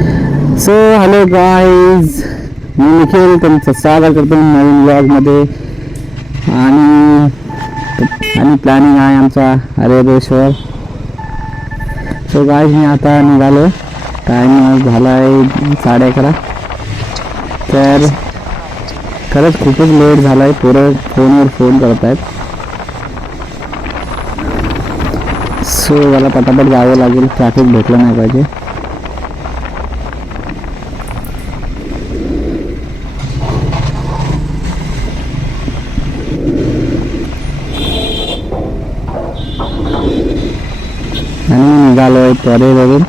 So hello guys, मी निखिल तुमचं स्वागत करतो नवीन ब्लॉगमध्ये. आणि आणि प्लॅनिंग आहे आमचा हरिहरेश्वर. सो गाईज, मी आता निघालो. टाईम झाला आहे 11:30. तर खरंच खूपच लेट झाला आहे. पोरं फोनवर फोन करत आहेत. सो मला पटापट जावं लागेल, ट्रॅफिक भेटलं नाही पाहिजे. आणि मी निघालो आहे परेवरून.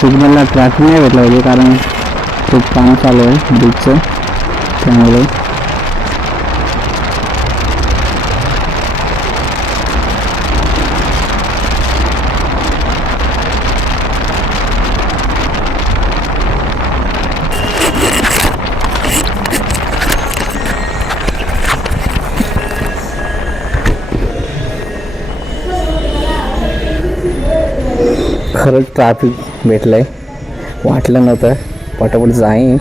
सिग्नलला ट्रॅफिक नाही भेटला पाहिजे, कारण खूप काम चालू आहे ब्रिजचं, त्यामुळे. खरंच ट्रॅफिक भेटलं आहे, वाटलं नव्हतं पटापट जाईन,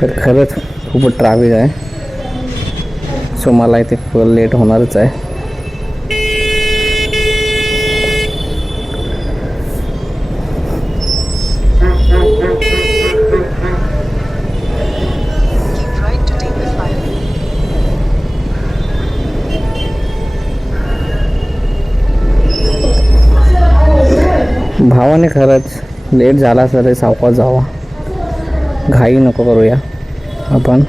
तर खरंच खूपच ट्रॅफिक आहे. सो मला इथे फुल लेट होणारच आहे. भावाने खरंच लेट झाला तर सावकाश जावा, घाई नको करूया आपण.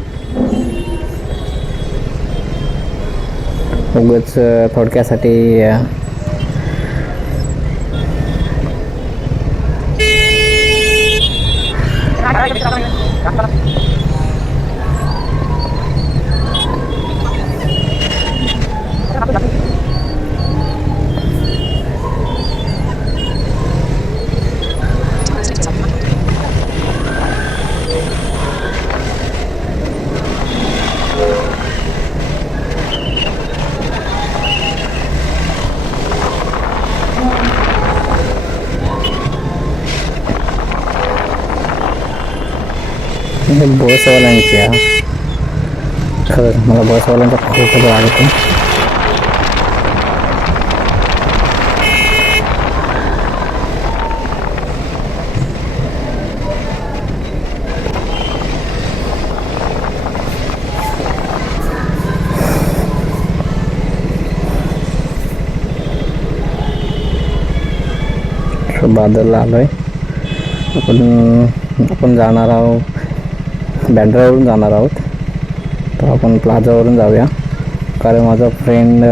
उगाच थोडक्यासाठी बसवाल्यांची खरंच मला बसवाल्यांचा खूपच राग येतो. बादरला आलोय. आपण जाणार आहोत, बँड्रावरून जाणार आहोत. तर आपण प्लाझावरून जाऊया, कारण माझा फ्रेंड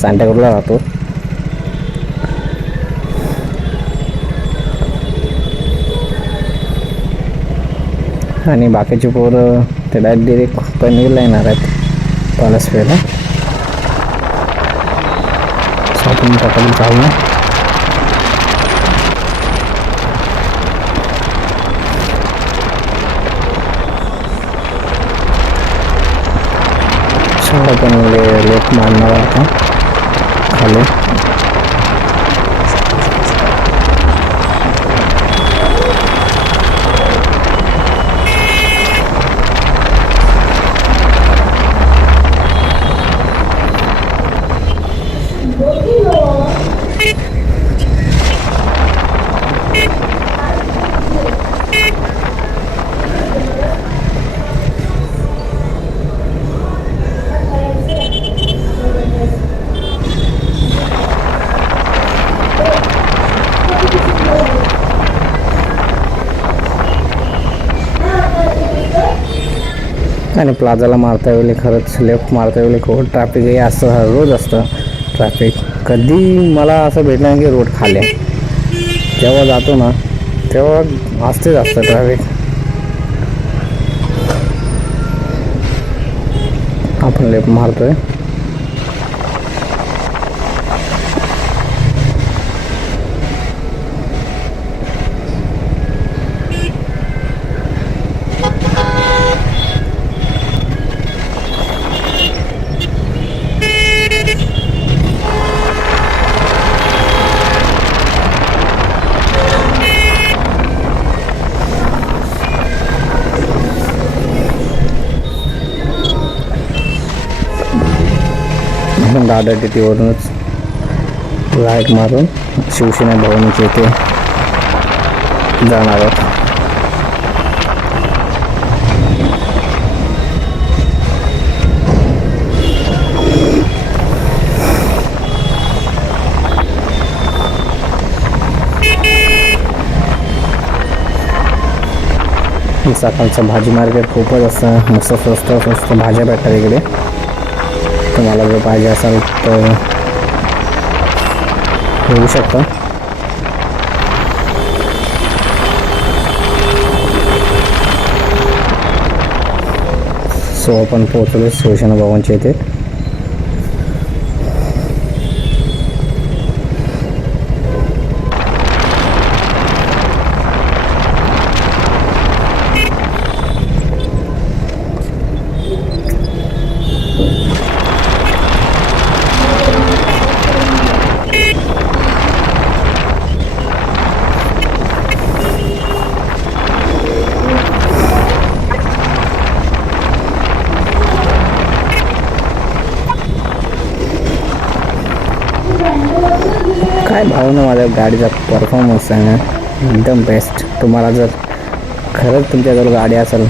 सांताक्रूजला राहतो. आणि बाकीचे पोरं ते डायरेक्ट पनवेलला येणार आहेत, पळसपेला. आपण पटापट जाऊया. आपण लेट मारणार आता खाली. आणि प्लाझाला मारता वेळी खरंच लेफ्ट मारता वेळी खूप ट्रॅफिकही असतं, रोज असतं ट्रॅफिक. कधी मला असं भेटलं नाही की रोड खाली आहे. जेव्हा जातो ना तेव्हा असतेच असतं ट्रॅफिक. आपण लेफ्ट मारतोय. आपण दादर टीटीवरूनच राईट मारून शिवसेना भवनाच्या इथे जाणार आहोत. सकाळचं भाजी मार्केट खूपच असं मस्त स्वस्त भाज्या भेटतात इकडे. तुम्हाला जर पाहिजे असेल तर येऊ शकता. सो आपण पोहोचलो शिवसेना भवनच्या इथे. काय भावना, माझ्या गाडीचा परफॉर्मन्स आहे ना एकदम बेस्ट. तुम्हाला जर खरंच तुमच्याजवळ गाडी असेल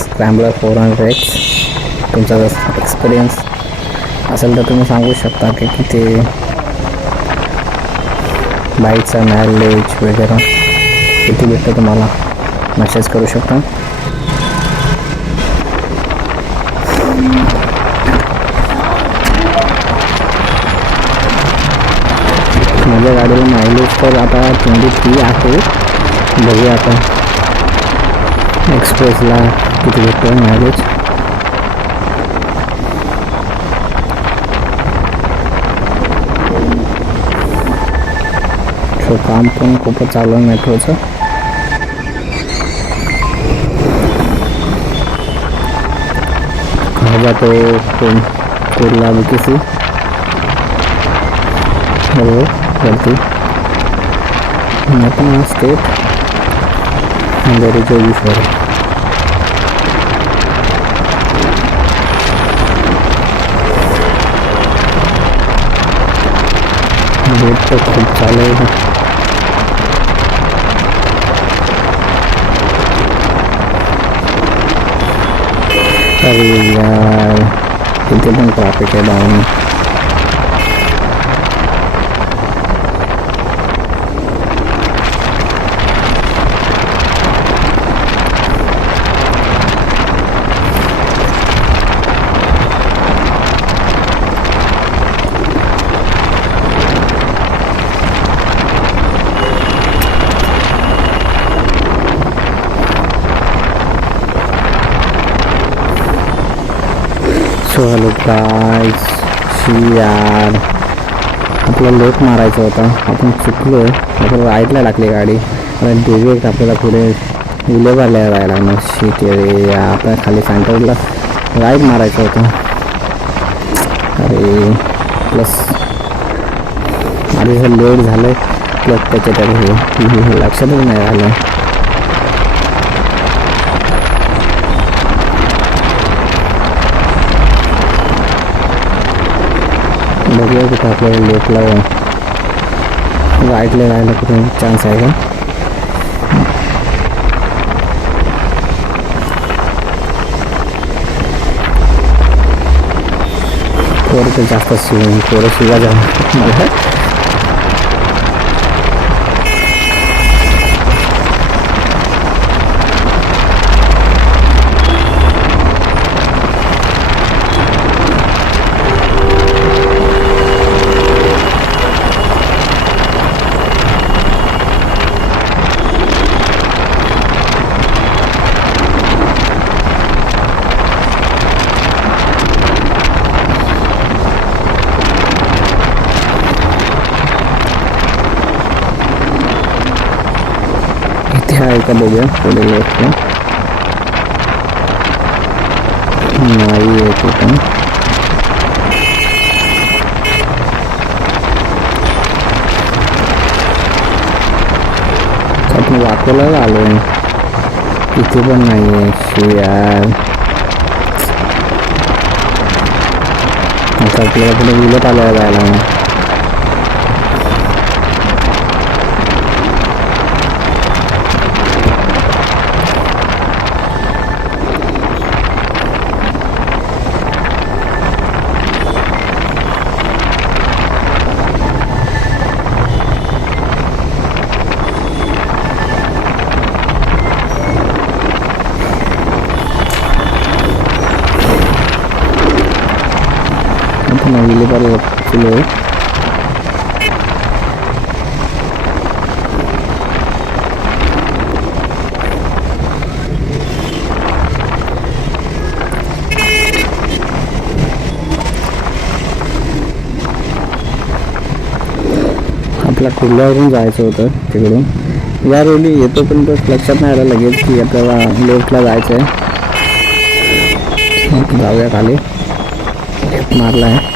स्क्रॅम्बलर 400X, तुमचा जर एक्सपिरियन्स असेल तर तुम्ही सांगू शकता की किती बाईकचा मायलेज वगैरे किती भेटतं तुम्हाला मेसेज करू शकता. माझ्या गाडीला मायलेज तर आता 23 आहे. बघूया आता एक्सप्रेसला किती भेटतो मायलेज. सो काम पण खूपच चालू आहे मेट्रोचं. हा जातो कुर्ला BKC हो वरती. आपण स्टेट अंधेरी 24 रेट तर खूप चालू आहे. अरे यार इथे पण ट्रॅफिक आहे डाऊन. सो हॅलो गाईज, यार आपल्याला लेट मारायचं होतं, आपण चुकलो आहे. आपण राईटला टाकली गाडी आणि डिरेक्ट आपल्याला पुढे विलेवारला जायला लागणार. शीट अरे आपल्याला खाली सेंटरला राईट मारायचं होतं. अरे प्लस आधी लेट झालं प्लस त्याच्यात हे लक्षातच नाही राहिलं. बघूया कुठं आपल्याला लेटला राईटला राहायला कुठे चान्स आहे का. पोरं तर जास्त पोरं शिवा जाणार मला. इथे आहे का बघूया पुढे लेफ्टला. नाही येते पण आपण वाकोला आलो आहे. इथे पण नाही आहे यार. आपल्याला पुढे विलत आल्याला जायला मग. विलेपार्ला पोचलो आहे. आपल्या कुर्ल्यावरून जायचं होतं तिकडून. या रोडनी येतो पण लक्षात नाही आलं लगेच की आपल्याला लेफ्टला जायचं आहे. जाऊया खाली. लेफ्ट मारला आहे.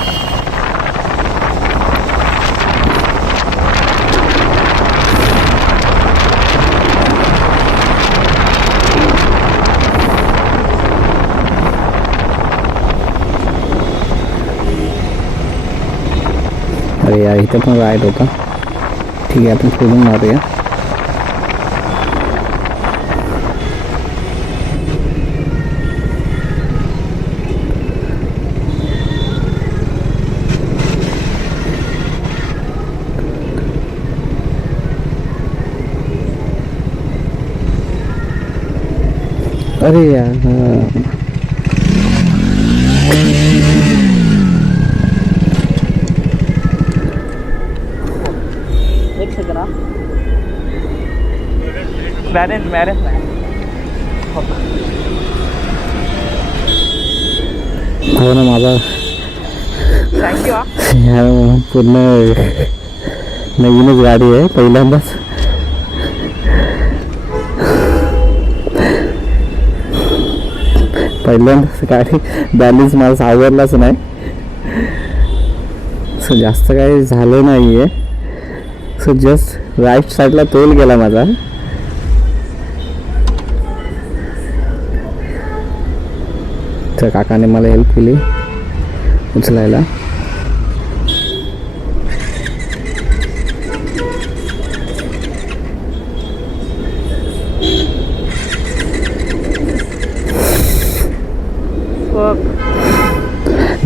अरे यार इथं पण राईट होता. ठीक आहे आपण फिरून मारूया. अरे यार एक सेकंड हा. बॅलेन्स नाही. हो ना माझा थँक्यू हा. यार पूर्ण नवीनच गाडी आहे पहिल्यांदाच. पहिल्यांदाच गाडी बॅलेन्स मला सावरलाच नाही. सो जास्त काही झालं नाही आहे. सो जस्ट राईट साईडला तोल गेला माझा. तर काकाने मला हेल्प केली उचलायला.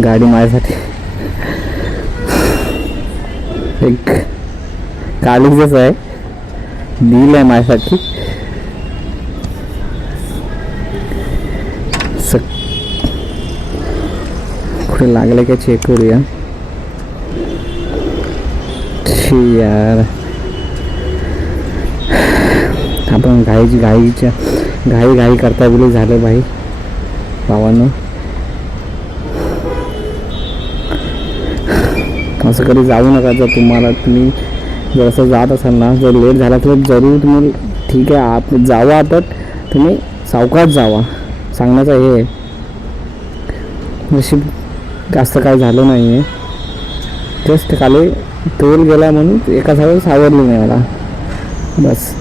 गाडी माझ्यासाठी एक काळीजच आहे. दिल आहे माझ्यासाठी. कुठे लागले का चेक करूया. यार आपण घाई करता बोलू झालं भाई भावानं. असं कधी जाऊ नका. जर तुम्ही जर असं जात असाल ना, जर लेट झाला तर जरूर तुम्ही ठीक आहे आत जावा. तर तुम्ही सावकाश जावा सांगण्याचं हे आहे. नशीब जास्त काय झालं नाही आहे. जस्ट खाली तोल गेला म्हणून एका सावर सावरली नाही मला बस.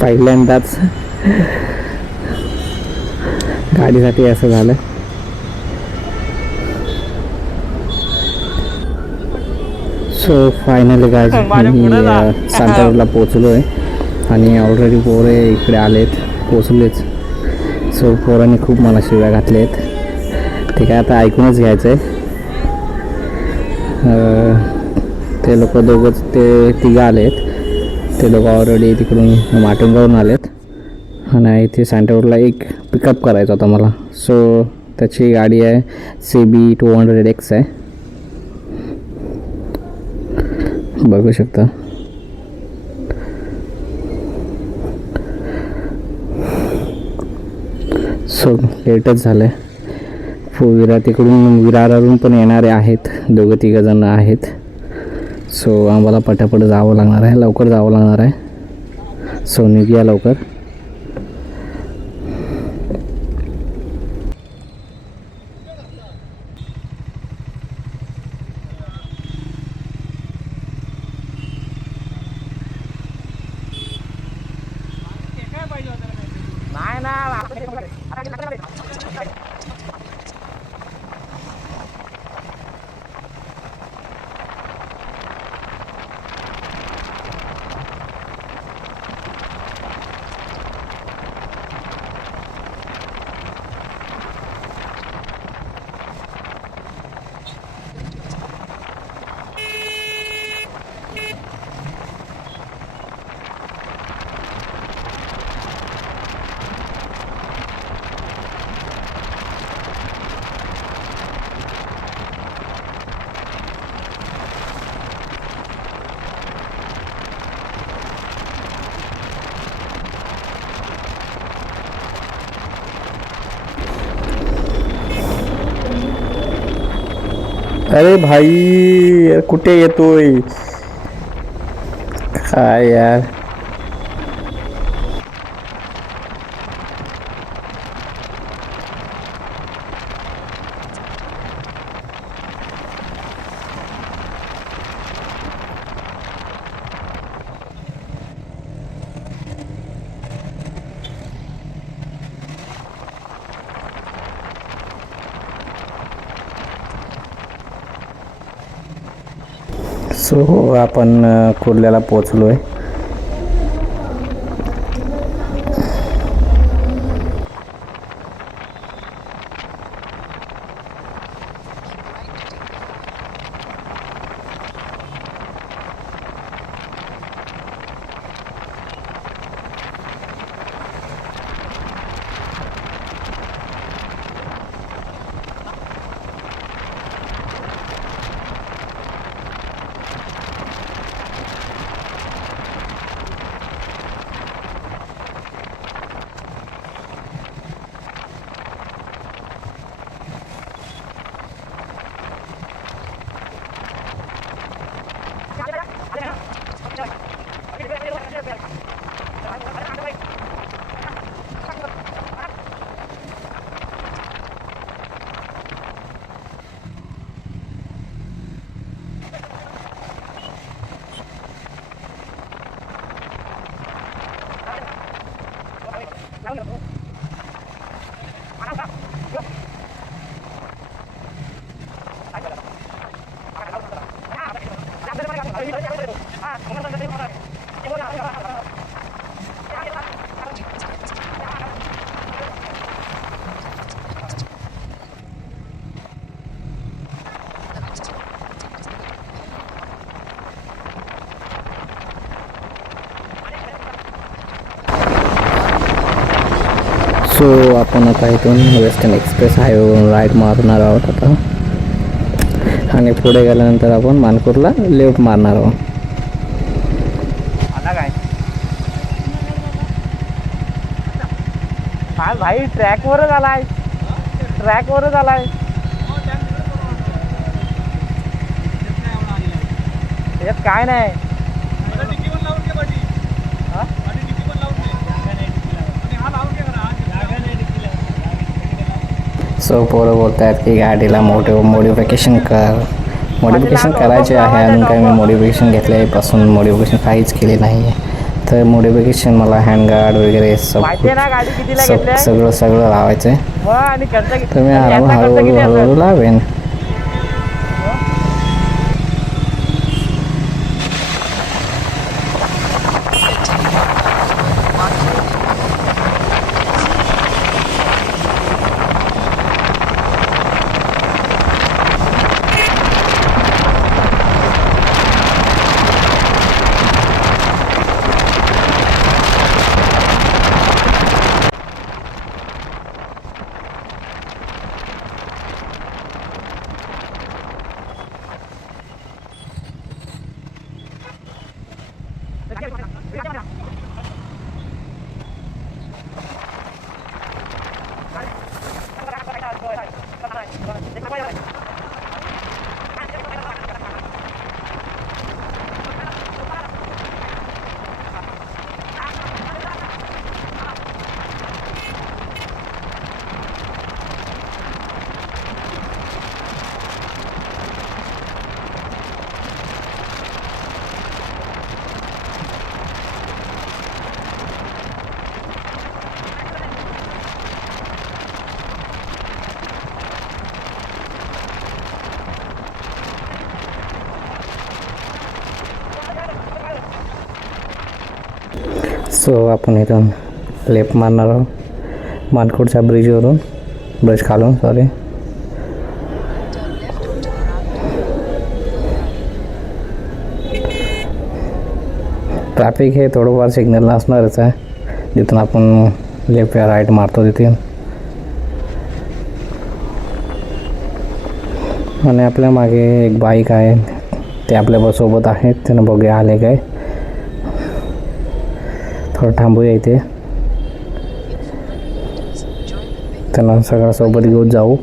पहिल्यांदाच गाडीसाठी असं झालं. सो फायनली गाडी मी सांताक्रूजला पोचलो आहे आणि ऑलरेडी पोरे इकडे आलेत पोचलेच. सो पोरांनी खूप मला शिव्या घातलेत. ते काय आता ऐकूनच घ्यायचं आहे. ते लोक दोघंच ते तिघं आलेत. ते लोक ऑलरेडी तिकडून माटुंगावरून आलेत आणि इथे सांताक्रूजला एक पिकअप करायचा होता मला. सो त्याची गाडी आहे CB 200X आहे. बघू शकता. सो लेटच झालं आहे. तिकडून विरारवरून पण येणारे आहेत. दोघं तिघं जण आहेत. सो आम्हाला पटापट जावं लागणार आहे. लवकर जावं लागणार आहे. सो निघूया लवकर. अरे भाई यार कुठे येतोय काय यार. सो आपण कुर्ल्याला पोचलो आहे. सो आपण आता इथून वेस्टर्न एक्सप्रेस हायवेवरून राईट मारणार आहोत आता आणि पुढे गेल्यानंतर आपण मानपूरला लेफ्ट मारणार आहोत. आला काय हा भाई ट्रॅकवरच आलाय ट्रॅकवरच आलाय. त्याच्यात काय नाही. सो पोरं बोलत आहेत की गाडीला मॉडिफिकेशन करायचे आहे. अजून काही मी मॉडिफिकेशन घेतल्यापासून मॉडिफिकेशन काहीच केले नाही आहे. तर मॉडिफिकेशन मला हँडगार्ड वगैरे सगळं लावायचं आहे. तर मी हळूहळू लावेन. सो आपण इथून लेफ्ट मारणार आहोत मानकोटच्या ब्रिजवरून ब्रिज खालून ट्रॅफिक हे थोडंफार सिग्नल असणारच आहे जिथून आपण लेफ्ट या राईट मारतो तिथे. आणि आपल्या मागे एक बाईक आहे ते आपल्यासोबत आहेत. त्यांना बघूया आले काय. थोडं थांबूया इथे त्यांना सगळं सोबत घेऊन जाऊ.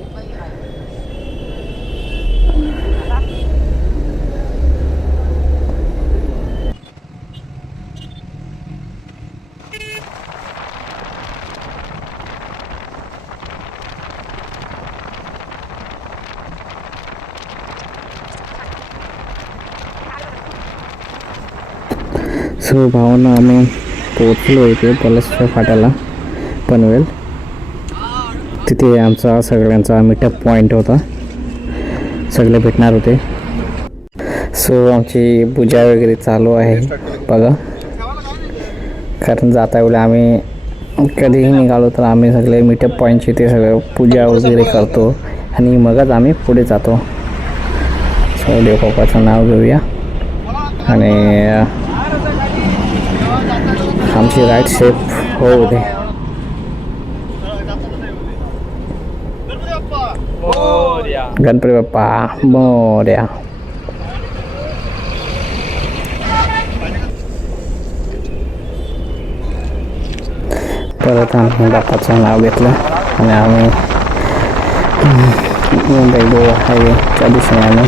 सो भावना आम्ही पोचलो इथे पलसच्या फाट्याला पनवेल. तिथे आमचा सगळ्यांचा मीटअप पॉईंट होता, सगळे भेटणार होते. सो आमची पूजा वगैरे चालू आहे बघा, कारण जाता वेळेला आम्ही कधीही निघालो तर आम्ही सगळे मीटअप पॉईंटची ते सगळं पूजा वगैरे करतो आणि मगच आम्ही पुढे जातो. सो देवबापाचं नाव घेऊया आणि आमची राईट सेफ होऊ दे. गणपती बाप्पा मोरया. परत आम्ही बाप्पाचं नाव घेतलं आणि आम्ही मुंबई गोवा हायवेच्या दिशेने आम्ही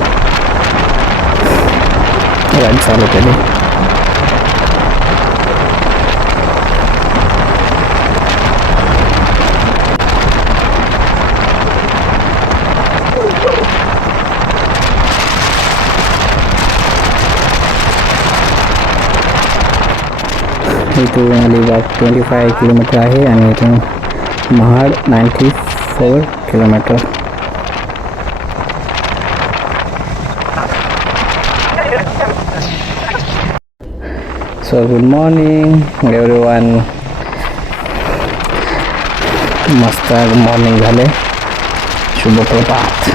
गाडी चालू केली. इथून अलिबाग 25 किलोमीटर आहे आणि इथून Mahad 94 kilometre. So good morning everyone. मस्त मॉर्निंग झाले, शुभ प्रभात.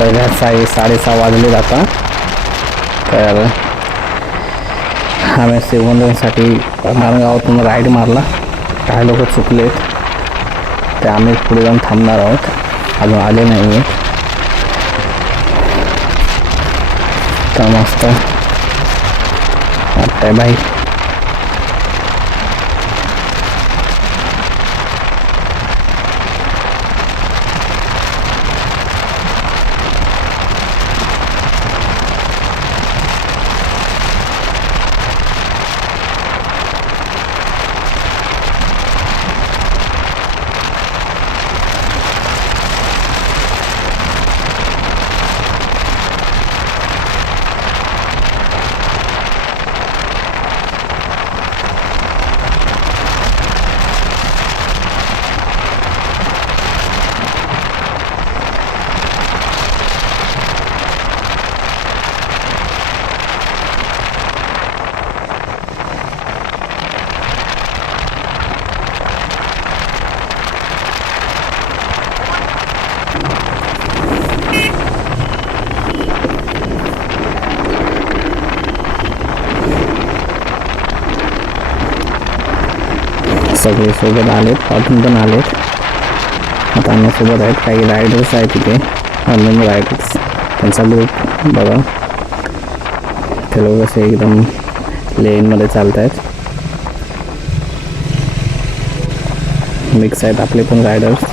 तर 6:30 वाजले जाता. तर आम्ही श्रीगोंद्यासाठी माणगावातून राईड मारला. काही लोक चुकलेत, ते आम्ही पुढे जाऊन थांबणार आहोत, अजून आले नाही आहेत. तर मस्त वाटतंय बाई. सगळे सोबत आलेत, पाठून पण आलेत. आता आम्ही सोबत आहेत. काही रायडर्स आहेत तिथे, अननोन रायडर्स, त्यांचा ग्रुप बघा. ते लोक असे एकदम लेनमध्ये चालत आहेत. मिक्स आहेत आपले पण रायडर्स.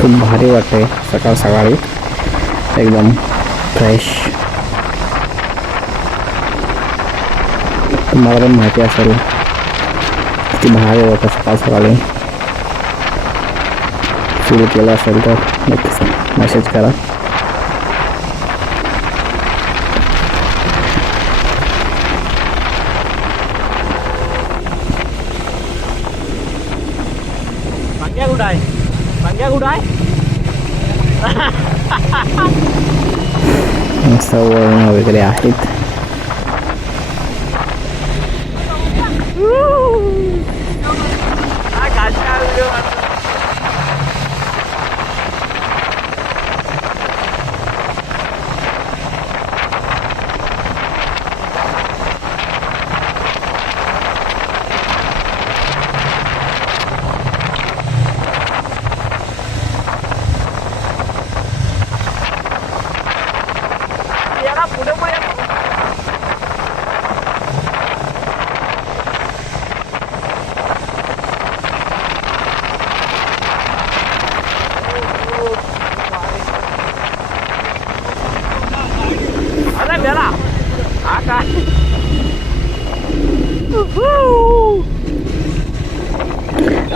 खूप भारी वाटते सकाळ सकाळी, एकदम फ्रेश. तुम्हाला पण माहिती असेल किती भारी होतं सकाळ सकाळी. सुरू केलं असेल तर नक्कीच मेसेज करा. मस्त वळण वगैरे आहेत.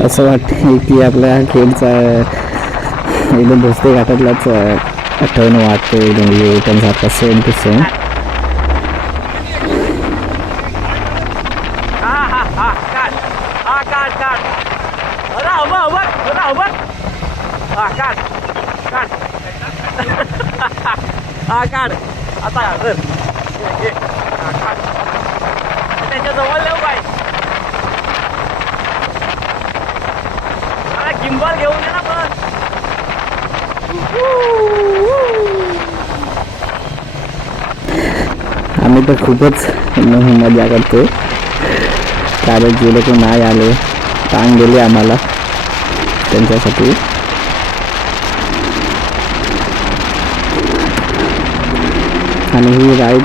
असं वाटते की आपल्या खेडचा एकदम भोसले घाटातलाच टर्न वाटतो एकदम U-turn सारखा सेम टू सेम. काढ आता त्याच्या जवळ येऊ काय गिंबल घेऊन ये ना पण आम्ही तर खूपच मजा करतो कारण जे लोक नाही आले ताण गेले आम्हाला त्यांच्यासाठी. आणि ही राईड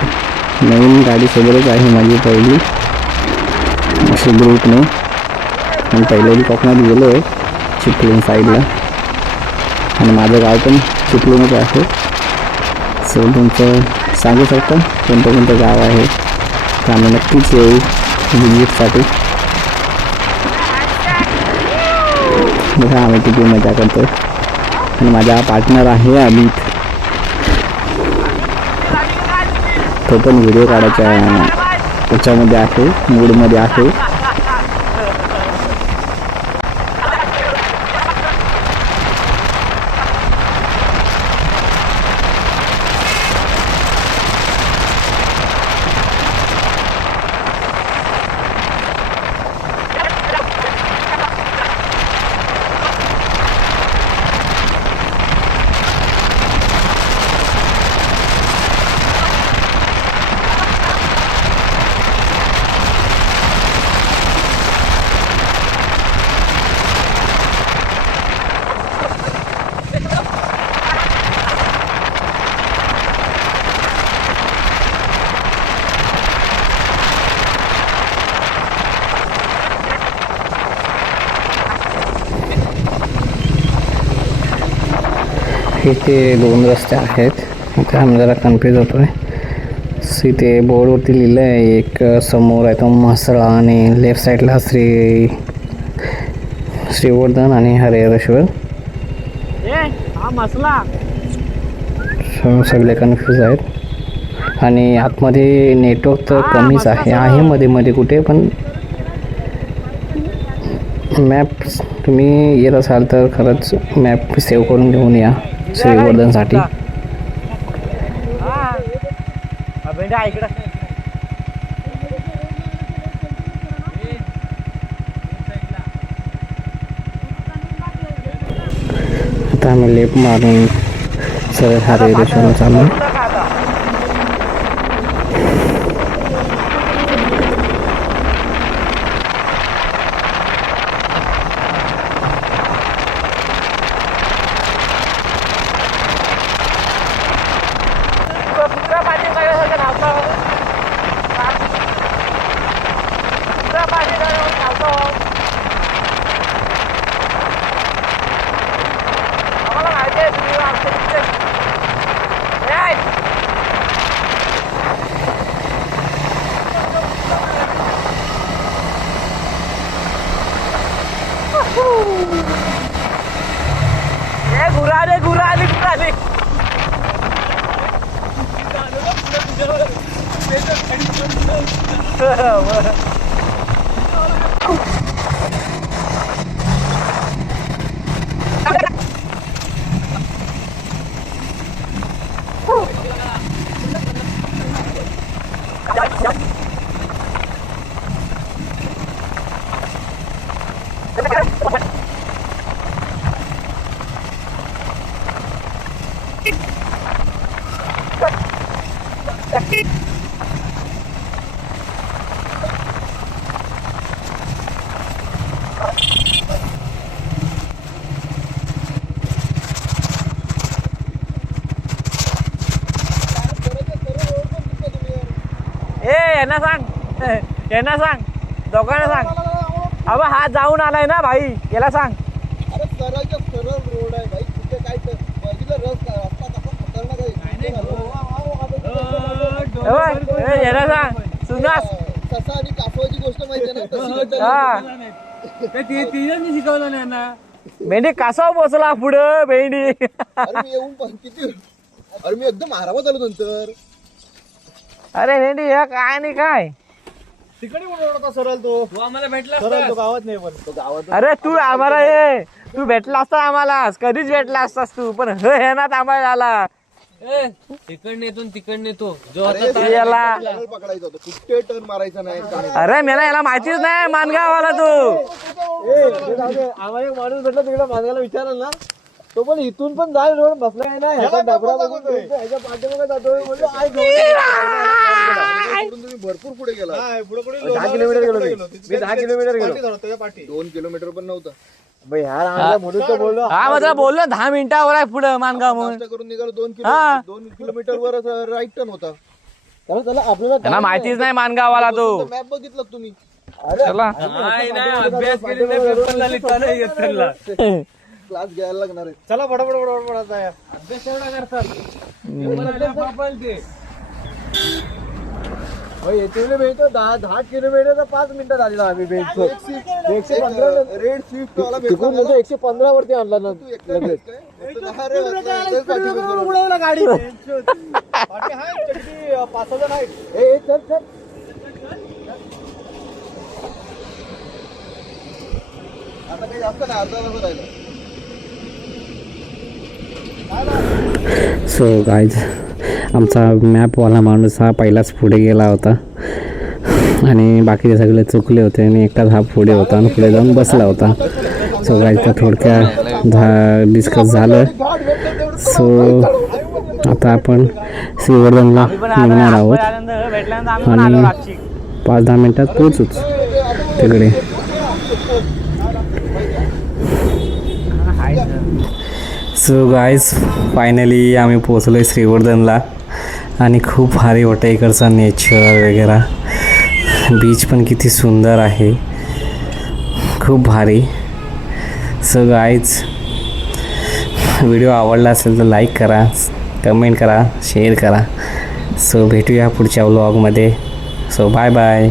नवीन गाडीसोबतच आहे माझी पहिली अशी ग्रुपने. आणि पहिल्यांदा कोकणात गेलो आहे चिपळूण साईडला आणि माझं गाव पण चिपळूणच आहे. सो तुमचं सांगू शकता कोणतं कोणतं गाव आहे तर आम्ही नक्कीच येऊ विजिटसाठी. बघा आम्ही किती मजा करतो. आणि माझा पार्टनर आहे अमित, तो पण व्हिडिओ काढायच्या याच्यामध्ये आहे मूडमध्ये आहे. इथे दोन रस्ते आहेत. इथे आम्ही जरा कन्फ्यूज होतो आहे. इथे बोर्डवरती लिहिलं आहे एक समोर आहे तो म्हसळा आणि लेफ्ट साईडला श्रीवर्धन आणि हरिहरेश्वर. हा मसला सगळे कन्फ्यूज आहेत. आणि आतमध्ये नेटवर्क तर कमीच आहे मध्ये मध्ये कुठे पण. मॅप तुम्ही येत असाल तर खरंच मॅप सेव्ह करून घेऊन या श्रीवर्धनसाठी. आता आम्ही लेफ्ट मारून सरळ हरिहरेश्वरला चालू. यांना सांग दोघांना सांग. अबा हा जाऊन आलाय ना भाई, याला सांग. अरे सरळच्या सरळ रोड आहे भाई, कुठे काय बघितलं रस्ता कसा खतरनाक आहे. याला सांग सुनास ससा आणि कासवाची गोष्ट माहिती आहे ना. शिकवलं नाही ना. मेंढी कासव पोचला पुढं मेंढी. अरे मी येऊन किती अरे मी एकदम आरामात आलो नंतर. अरे भेंडी ह्या काय नाही काय. तिकडे म्हणून होता सरळ तो. तू आम्हाला भेटला सरळ तो गावात नाही पण तो गावात. अरे तू आम्हाला ये तू भेटला असता आम्हाला कधीच भेटला असतास तू पण हे ना थांबायला आला. तिकडने येतो तिकडने येतो जो अरे होता ते याला सरळ पकडायचं होतं कुठे टर्न मारायचा नाही काय नाही. अरे मला याला माहितीच नाही मानगावाला तू. आम्हाला एक माणूस भेटला तिकडे माणसाला विचारलं ना तो पण इथून पण जाईल रोड बसला आहे ना ह्याचा डबरा बघून ह्याच्या पाठीमागे जातोय म्हणलो आई तुम्ही भरपूर पुढे गेला. 10 किलोमीटर गेलो मी 10 किलोमीटर गेलो 2 किलोमीटर पण नव्हतं. म्हणून तो बोललो हा माझा बोललो 10 मिनिटावर आहे पुढं मानगाव म्हणून. नाश्ता करून निघालो 2 हा. किलोमीटर वर राईट टर्न होता. त्याला आपल्याला त्याला माहितीच नाही मानगावाला तो. मॅप बघितला तुम्ही. चला नाही अभ्यास केली नाही पेपरला लिहिता नाही येत त्यांना. क्लास घ्यायला लागणार आहे. चला फटाफट आता यार. अभ्यास एवढा करतात पेपरला पापाल ते. येथे भेटतो 10 किलोमीटर 5 मिनिटात आलेलो आम्ही भेटतो. 115 रेड स्विफ्ट वाला तिकडून म्हणजे 115 वरती आणला ना लगेच. भेटला. गाडी 5 जण आहेत. चल आता काही जास्त नाही अर्धा तास राहिला. सो गाईज आमचा मॅपवाला माणूस हा पहिलाच पुढे गेला होता आणि बाकीचे सगळे चुकले होते आणि एकटाच हा पुढे होता आणि पुढे जाऊन बसला होता. सो गाईज तर थोडक्यात डिस्कस झालं. सो आता आपण श्रीवर्धनला निघणार आहोत आणि 5-10 मिनिटात पोहोचूच तिकडे. सो गाईज फायनली आम्ही पोचलो आहे श्रीवर्धनला आणि खूप भारी वाटतं इकडचा नेचर वगैरे. बीच पण किती सुंदर आहे, खूप भारी. सो गाईज व्हिडिओ आवडला असेल तर लाईक करा, कमेंट करा, शेअर करा. सो भेटूया पुढच्या व्लॉगमध्ये. So bye bye.